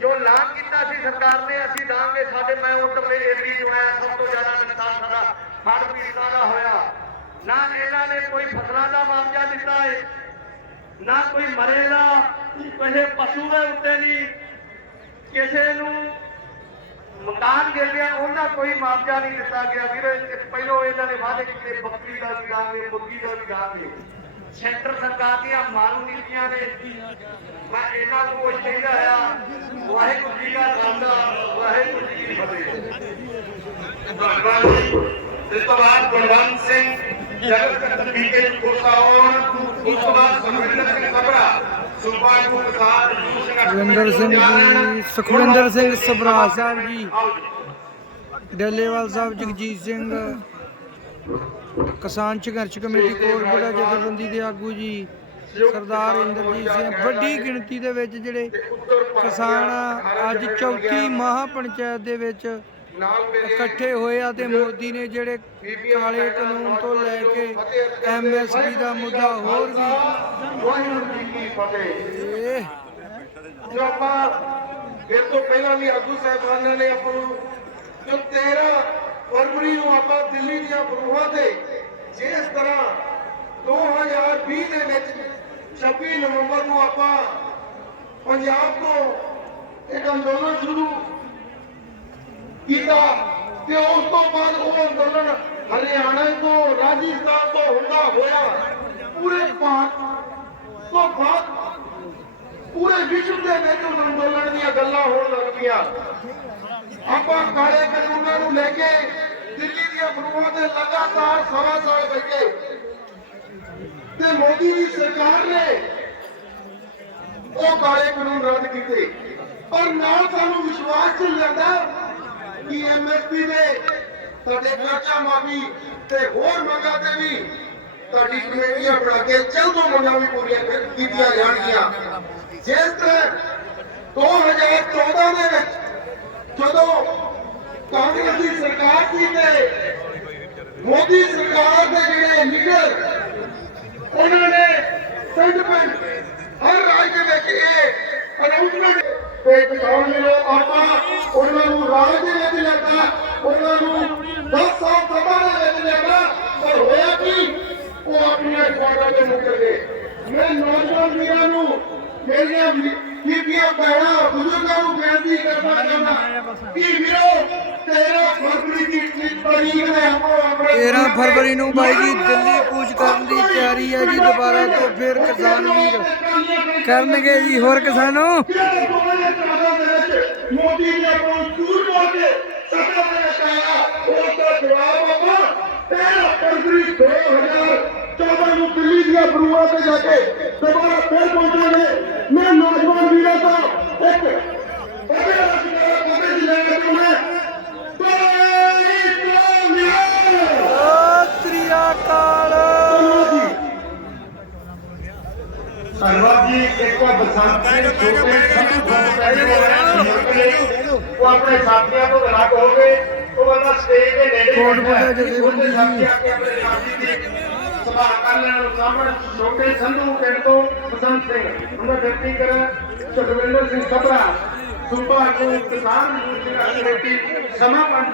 ਜੋ ਐਲਾਨ ਕੀਤਾ ਸੀ ਸਰਕਾਰ ਨੇ, ਅਸੀਂ ਦਾਂਗੇ ਸਾਡੇ ਮੈਂ ਉਧਰਲੇ ਏਰੀਏ 'ਚ ਆਇਆ ਸਭ ਤੋਂ ਜ਼ਿਆਦਾ ਨੁਕਸਾਨ ਸਾਡਾ ਹੜ੍ਹ ਪੀੜਤਾਂ ਦਾ ਹੋਇਆ। ਨਾ ਇਹਨਾਂ ਨੇ ਕੋਈ ਫਸਲਾਂ ਦਾ ਮੁਆਵਜ਼ਾ ਦਿੱਤਾ ਹੈ ਨਾ ਕੋਈ ਮਰੇ ਦਾ, ਕਿਸੇ ਪਸ਼ੂ ਦੇ ਉੱਤੇ ਨਹੀਂ। ਕਿਸੇ ਨੂੰ ਮਕਾਨ ਗਿਰ ਗਿਆ ਉਹਨਾਂ ਕੋਈ ਮੁਆਵਜ਼ਾ ਨਹੀਂ ਦਿੱਤਾ ਗਿਆ। ਵੀਰੇ ਪਹਿਲੋਂ ਇਹਨਾਂ ਨੇ ਵਾਅਦੇ ਕੀਤੇ, ਬੱਕਰੀ ਦਾ ਵੀ ਦਾਂਗੇ, ਮੁਰਗੀ ਦਾ ਵੀ ਦਾਂਗੇ। ਸੈਂਟਰ ਸਰਕਾਰ ਦੀਆਂ ਮੰਗ ਨੀਤੀਆਂ ਨੇ। ਮੈਂ ਇਹਨਾਂ ਨੂੰ ਕੁਝ ਕਹਿੰਦਾ ਆ ਵਾਹਿਗੁਰੂ ਜੀ ਦਾ ਖਾਲਸਾ ਵਾਹਿਗੁਰੂ ਜੀ ਕੀ ਫਤਿਹ। ਭਗਵਾਨ ਜੀ ਇਸ ਤੋਂ ਬਾਅਦ ਗੁਰਵੰਤ ਸਿੰਘ ਜਗਤ ਬੀਕੇ ਕੋਸਾਉਣ ਉਸ ਤੋਂ ਬਾਅਦ ਸੁਖਵਿੰਦਰ ਸਿੰਘ ਸਭਰਾ ਸੂਬਾ ਨੂੰ ਸੰਗਠਨ ਸੁਖਵਿੰਦਰ ਸਿੰਘ ਜੀ ਸੁਖਵਿੰਦਰ ਸਿੰਘ ਸਭਰਾ ਸਾਹਿਬ ਜੀ ਡੱਲੇਵਾਲ ਸਾਹਿਬ ਜਗਜੀਤ ਸਿੰਘ ਕਿਸਾਨ ਸੰਘਰਸ਼ ਕਮੇਟੀ ਕੋਟਪੁਰਾ ਜਥੇਬੰਦੀ ਦੇ ਆਗੂ ਜੀ, ਸਰਦਾਰ ਇੰਦਰਜੀਤ ਸਿੰਘ। ਵੱਡੀ ਗਿਣਤੀ ਦੇ ਵਿੱਚ ਜਿਹੜੇ ਕਿਸਾਨ ਅੱਜ ਚੌਥੀ ਮਹਾ ਪੰਚਾਇਤ ਦੇ ਵਿੱਚ ਇਕੱਠੇ ਹੋਏ ਆ ਤੇ ਮੋਦੀ ਨੇ ਜਿਹੜੇ ਕਾਲੇ ਕਾਨੂੰਨ ਤੋਂ ਲੈ ਕੇ ਐਮਐਸਪੀ ਦਾ ਮੁੱਦਾ ਹੋਰ ਵੀ ਵਾਹਿਗੁਰੂ ਜੀ ਕੀ ਫਤਿਹ ਜੋ ਆਪਾਂ ਇਹ ਤੋਂ ਪਹਿਲਾਂ ਵੀ ਆਗੂ ਸਾਹਿਬਾਨਾਂ ਨੇ ਆਪਾਂ ਨੂੰ ਜੋ 13 ਫਰਵਰੀ ਨੂੰ ਆਪਾਂ ਦਿੱਲੀ ਦੀਆਂ ਬਰੂਹਾਂ ਤੇ ਜਿਸ ਤਰ੍ਹਾਂ 2020 ਦੇ ਵਿੱਚ 26 ਨਵੰਬਰ ਨੂੰ ਆਪਾਂ ਪੰਜਾਬ ਤੋਂ ਇੱਕ ਅੰਦੋਲਨ ਸ਼ੁਰੂ ਕੀਤਾ ਤੇ ਉਸ ਤੋਂ ਬਾਅਦ ਉਹ ਅੰਦੋਲਨ ਹਰਿਆਣਾ ਤੋਂ ਰਾਜਸਥਾਨ ਤੋਂ ਹੁੰਦਾ ਹੋਇਆ ਪੂਰੇ ਭਾਰਤ ਤੋਂ ਬਾਅਦ ਪੂਰੇ ਵਿਸ਼ਵ ਦੇ ਵਿੱਚ ਉਸ ਅੰਦੋਲਨ ਦੀਆਂ ਗੱਲਾਂ ਹੋਣ ਲੱਗ ਪਈਆਂ। ਆਪਾਂ ਕਾਲੇ ਕਾਨੂੰਨਾਂ ਨੂੰ ਲੈ ਕੇ ਦਿੱਲੀ ਦੀਆਂ ਬਰੂਹਾਂ ਤੇ ਲਗਾਤਾਰ ਸਵਾ ਸਾਲ ਬੈਠੇ। ਤੇ ਮੋਦੀ ਦੀ ਸਰਕਾਰ ਨੇ ਉਹ ਕਾਲੇ ਕਾਨੂੰਨ ਰੱਦ ਕੀਤੇ। ਪਰ ਨਾਲ ਸਾਨੂੰ ਵਿਸ਼ਵਾਸ ਚ ਜਾਂਦਾ ਕਿ ਐਮਐਸਪੀ ਦੇ ਤੁਹਾਡੇ ਕਰਜ਼ਾ ਮਾਫੀ ਤੇ ਹੋਰ ਮੰਗਾਂ ਤੇ ਵੀ ਤੁਹਾਡੀ ਕਮੇਟੀਆਂ ਬਣਾ ਕੇ ਜਲਦੋਂ ਮੰਗਾਂ ਵੀ ਪੂਰੀਆਂ ਕੀਤੀਆਂ ਜਾਣਗੀਆਂ। ਜਿਸ ਤਰ੍ਹਾਂ 2014 ਦੇ ਵਿੱਚ ਜਦੋਂ ਕਾਂਗਰਸ ਦੀ ਸਰਕਾਰ ਸੀ ਤੇ ਮੋਦੀ ਸਰਕਾਰ ਦੇ ਜਿਹੜੇ ਲੀਡਰ, ਉਹਨਾਂ ਨੇ ਪਿੰਡ ਹਰ ਰਾਜ ਦੇ ਵਿੱਚ ਇਹ ਅਨਾਉਂਸਮੈਂਟ ਤੇ ਕਿਸਾਨ ਮਿਲੋ ਆਪਾਂ ਉਹਨਾਂ ਨੂੰ ਰਾਜ ਦੇ ਵਿੱਚ ਲਿਆਂਦਾ, ਉਹਨਾਂ ਨੂੰ 10 ਸਾਲ ਸਭਾ ਦੇ ਵਿੱਚ ਲਿਆਂਦਾ, ਪਰ ਹੋਇਆ ਕੀ? ਉਹ ਆਪਣੀਆਂ ਜਵਾਨਾਂ ਤੋਂ ਮੁੱਕਰ ਗਏ। ਮੈਂ ਨੌਜਵਾਨ ਵੀਰਾਂ ਨੂੰ ਮੇਰੀਆਂ ਬੀ- ਬੀਬੀਆਂ ਭੈਣਾਂ ਬਜ਼ੁਰਗਾਂ ਨੂੰ ਬੇਨਤੀ ਕਰਨਾ ਚਾਹੁੰਦਾ ਕਿ ਵੀਰੋ 13 ਫਰਵਰੀ ਦੀ ਤਰੀਕ ਦੇ ਆਪੋ ਆਪਣੇ 13 ਫਰਵਰੀ ਨੂੰ ਬਾਈ ਜੀ ਦਿੱਲੀ ਕੂਚ ਕਰਨ ਦੀ ਤਿਆਰੀ ਹੈ ਜੀ ਦੁਬਾਰਾ ਤੋਂ ਫਿਰ ਕਿਸਾਨ ਵੀਰ ਕਰਨਗੇ ਜੀ ਹੋਰ ਕਿਸਾਨੋ ਜਿਹੜੇ ਦੋਵੇਂ ਦੇ ਕਾਗਜ਼ਾਂ ਦੇ ਵਿੱਚ ਮੋਦੀ ਨੇ ਆਪਣਾ ਝੂਠ ਬੋਲ ਕੇ ਸੱਤਾ ਦੇ ਵਿੱਚ ਆਇਆ ਉਸ ਦਾ ਜਵਾਬ ਆਪਾਂ 13 ਫਰਵਰੀ 2014 ਨੂੰ ਦਿੱਲੀ ਦੀਆਂ ਬਰੂਹਾਂ ਤੇ ਜਾ ਕੇ ਦੁਬਾਰਾ ਫਿਰ ਪਹੁੰਚਾਂਗੇ ਮੈਂ ਧੰਨਵਾਦ ਜੀ ਇੱਕ ਵਾਰ ਬਸੰਤ ਸਿੰਘ ਛੋਟੇ ਸੰਧੂ ਤੋਂ ਪਹਿਲੇ ਉਹ ਆਪਣੇ ਸਾਥੀਆਂ ਤੋਂ ਅਲੱਗ ਹੋ ਗਏ ਉਹ ਬੰਦਾ ਸਟੇਜ ਦੇ ਨੇੜੇ ਉਹਦੇ ਸਾਥੀ ਆ ਕੇ ਆਪਣੇ ਸਾਥੀ ਦੀ ਸਭਾ ਕਰ ਲੈਣ ਸਾਹਮਣੇ ਛੋਟੇ ਸੰਧੂ ਪਿੰਡ ਤੋਂ ਬਸੰਤ ਸਿੰਘ ਉਹਨਾਂ ਬੇਨਤੀ ਕਰਨ ਸੁਖਵਿੰਦਰ ਸਿੰਘ ਸਭਰਾ ਸੂਬਾ ਨੂੰ ਕਿਸਾਨ ਮਜ਼ਦੂਰ ਕਮੇਟੀ ਸਮਾਂ ਪੰਜ